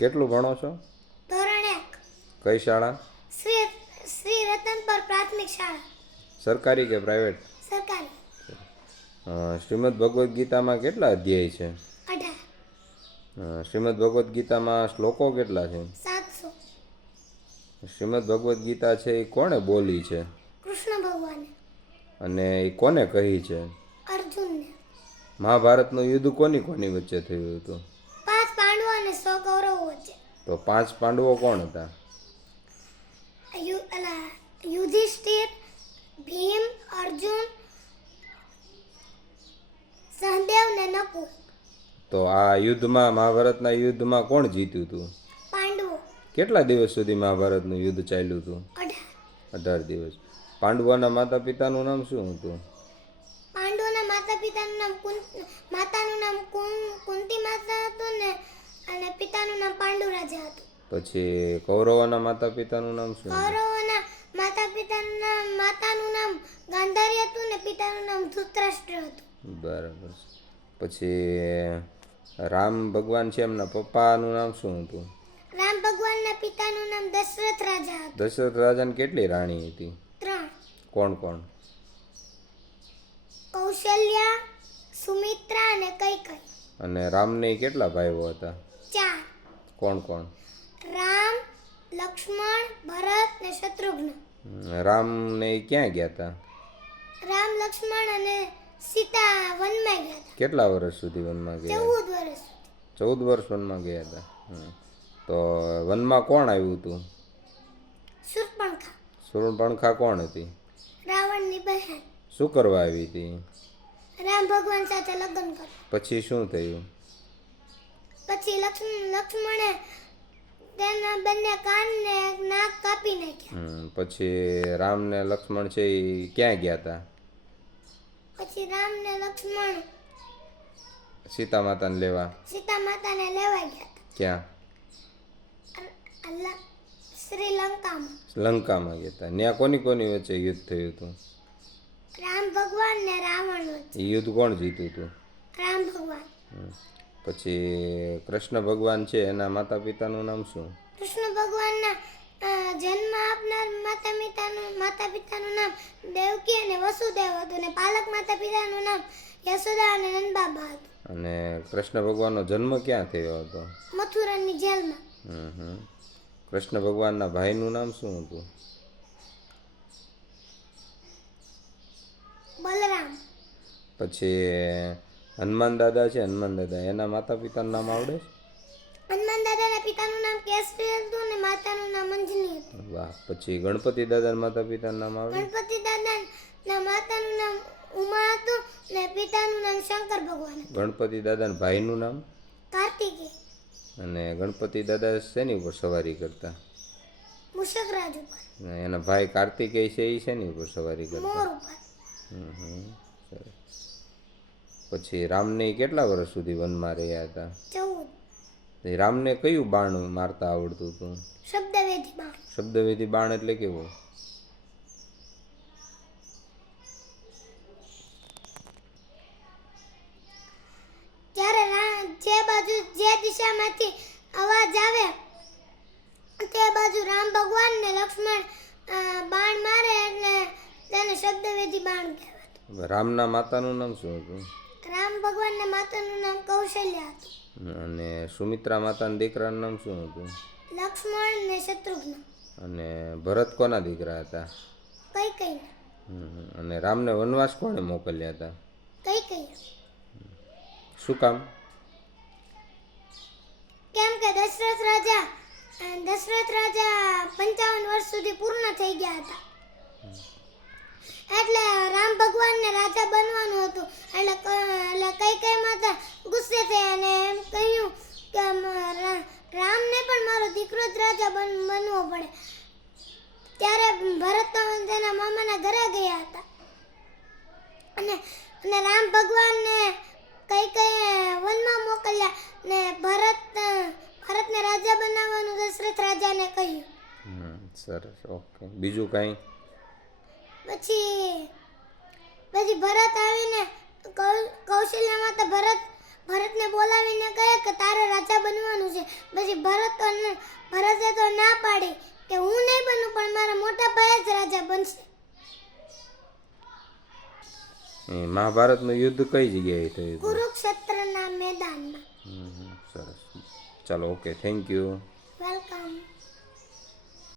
કેટલું ભણો છો? ધોરણ 1 કઈ શાળા? શ્રી શ્રી રતનપર પ્રાથમિક શાળા સરકારી કે પ્રાઇવેટ? સરકારી. શ્રીમદ ભગવદ્ ગીતામાં કેટલા અધ્યાય છે? 18. શ્રીમદ ભગવદ્ ગીતામાં શ્લોકો કેટલા છે? 700. શ્રીમદ ભગવદ્ ગીતા છે એ કોણે બોલી છે? કૃષ્ણ ભગવાને. અને એ કોને કહી છે? અર્જુનને. મહાભારતનું યુદ્ધ કોની કોની વચ્ચે થયું હતું? 5 પાંડવો અને 100 કૌરવો વચ્ચે. તો 5 પાંડવો કોણ હતા? યુધિષ્ઠિર, ભીમ, અર્જુન, સહદેવ ને નકુલ. તો આ યુદ્ધમાં, મહાભારતના યુદ્ધમાં કોણ જીત્યું હતું? પાંડવો. કેટલા દિવસ સુધી મહાભારતનું યુદ્ધ ચાલ્યું હતું? 18 દિવસ. પાંડવોના માતા પિતાનું નામ શું હતું? પાંડવોના માતા પિતાનું નામ માતાનું નામ કુંતી માતા હતું ને અને પિતાનું નામ પાંડુ રાજા હતું. પછી કૌરવોના માતા પિતાનું નામ શું હતું? કૌરવોના માતાનું નામ ગાંધારી હતું ને પિતાનું નામ ધૃતરાષ્ટ્ર હતું. બરાબર. પછી રામ ભગવાન છે એમના પપ્પાનું નામ શું હતું? રામ ભગવાનના પિતાનું નામ દશરથ રાજા હતું. દશરથ રાજાને કેટલી રાણી હતી? 3. કોણ કોણ? કૌશલ્યા, સુમિત્રા અને કૈકેયી. અને રામને કેટલા ભાઈઓ હતા? 4. કોણ કોણ? રામ, લક્ષ્મણ, ભરત ને શત્રુઘ્ન. રામને ક્યાં ગયા હતા? રામ, લક્ષ્મણ અને સીતા વનમાં ગયા હતા. કેટલા વર્ષ સુધી વનમાં ગયા? 14 વર્ષ. 14 વર્ષ વનમાં ગયા હતા. તો વનમાં કોણ આવ્યું હતું? શૂર્પણખા. શૂર્પણખા કોણ હતી? રાવણની બહેન. શું કરવા આવી હતી? રામ ભગવાન સાથે લગ્ન કર્યું. પછી શું થયું? પછી લક્ષ્મણે તેના બંને કાન ને નાક કાપી નાખ્યા. પછી રામ ને લક્ષ્મણ છે એ ક્યાં ગયા હતા? પછી રામ ને લક્ષ્મણ સીતા માતાને લેવા. સીતા માતાને લેવા ગયા હતા. ક્યાં? શ્રીલંકામાં. લંકામાં ગયા હતા. ત્યાં કોની કોની વચ્ચે યુદ્ધ થયું હતું? રામ ભગવાન ને રાવણ વચ્ચે. એ યુદ્ધ કોણ જીત્યું હતું? રામ ભગવાન. પછી કૃષ્ણ ભગવાન છે એના માતા પિતાનું નામ શું? કૃષ્ણ ભગવાનના જન્મ આપનાર માતા પિતાનું નામ દેવકી અને વસુદેવ હતું અને પાલક માતા પિતાનું નામ યશોદા અને નંદબાબા હતું. અને કૃષ્ણ ભગવાનનો જન્મ ક્યાં થયો હતો? મથુરાની જેલમાં. કૃષ્ણ ભગવાનના ભાઈનું નામ શું હતું? બલરામ. પછી હનુમાન દાદા છે, હનુમાન દાદા એના માતા પિતાનું નામ આવડે છે? હનુમાન દાદાના પિતાનું નામ કેસરી હતું અને માતાનું નામ અંજની હતું. વાહ. પછી ગણપતિ દાદાના માતા પિતાનું નામ આવડે? ગણપતિ દાદાના માતાનું નામ ઉમા હતું અને પિતાનું નામ શંકર ભગવાન હતું. ગણપતિ દાદાના ભાઈનું નામ? કાર્તિકેય. અને ગણપતિ દાદા શેની ઉપર સવારી કરતા? મુષકરાજ ઉપર. એના ભાઈ કાર્તિકેય છે એ શેની ઉપર સવારી કરતા? મોર ઉપર. સરસ. પછી રામને કેટલા વર્ષ સુધી વનમાં રહ્યા હતા? 14. રામને કયું બાણ મારતા આવડતું હતું? શબ્દવેધી બાણ. શબ્દવેધી બાણ એટલે કેવું? જ્યારે જે દિશામાંથી અવાજ આવે તે બાજુ રામ ભગવાન ને લક્ષ્મણ બાણ મારે એટલે તેને શબ્દવેધી બાણ કહેવાતું. રામના માતાનું નામ શું હતું? રામ ભગવાનના માતાનું નામ કૌશલ્યા હતું. અને સુમિત્રા માતાના દીકરાનું નામ શું હતું? લક્ષ્મણ ને શત્રુઘ્ન. અને ભરત કોના દીકરા હતા? કૈકેયી. અને રામને વનવાસ કોણે મોકલ્યા હતા? કૈકેયી. શું કામ? કેમ કે દશરથ રાજા 55 વર્ષ સુધી પૂર્ણ થઈ ગયા હતા એટલે રામ ભગવાનને રાજા બનવાનું હતું. એટલે કૈકેયી માતા ગુસ્સે થઈ અને એમ કહ્યું કે રામને પણ મારો દીકરો જ રાજા બનવો પડે. ત્યારે ભરત તેના મામાના ઘરે ગયા હતા અને રામ ભગવાનને કૈકેયી વનમાં મોકલ્યા ને ભરતને રાજા બનાવવાનું દશરથ રાજાને કહ્યું. સરસ. ઓકે. બીજું કંઈ? પછી ભરત આવીને કૌશલ્યા માતા ભરતને ભરતને બોલાવીને કહે કે તારે રાજા બનવાનું છે. પછી ભરતે તો ના પાડી કે હું નહીં બનું, પણ મારા મોટા ભાઈ જ રાજા બનશે. એ મહાભારતનું યુદ્ધ કઈ જગ્યાએ થયું હતું? કુરુક્ષેત્રના મેદાનમાં. સરસ. ચાલો, ઓકે, થેન્ક યુ.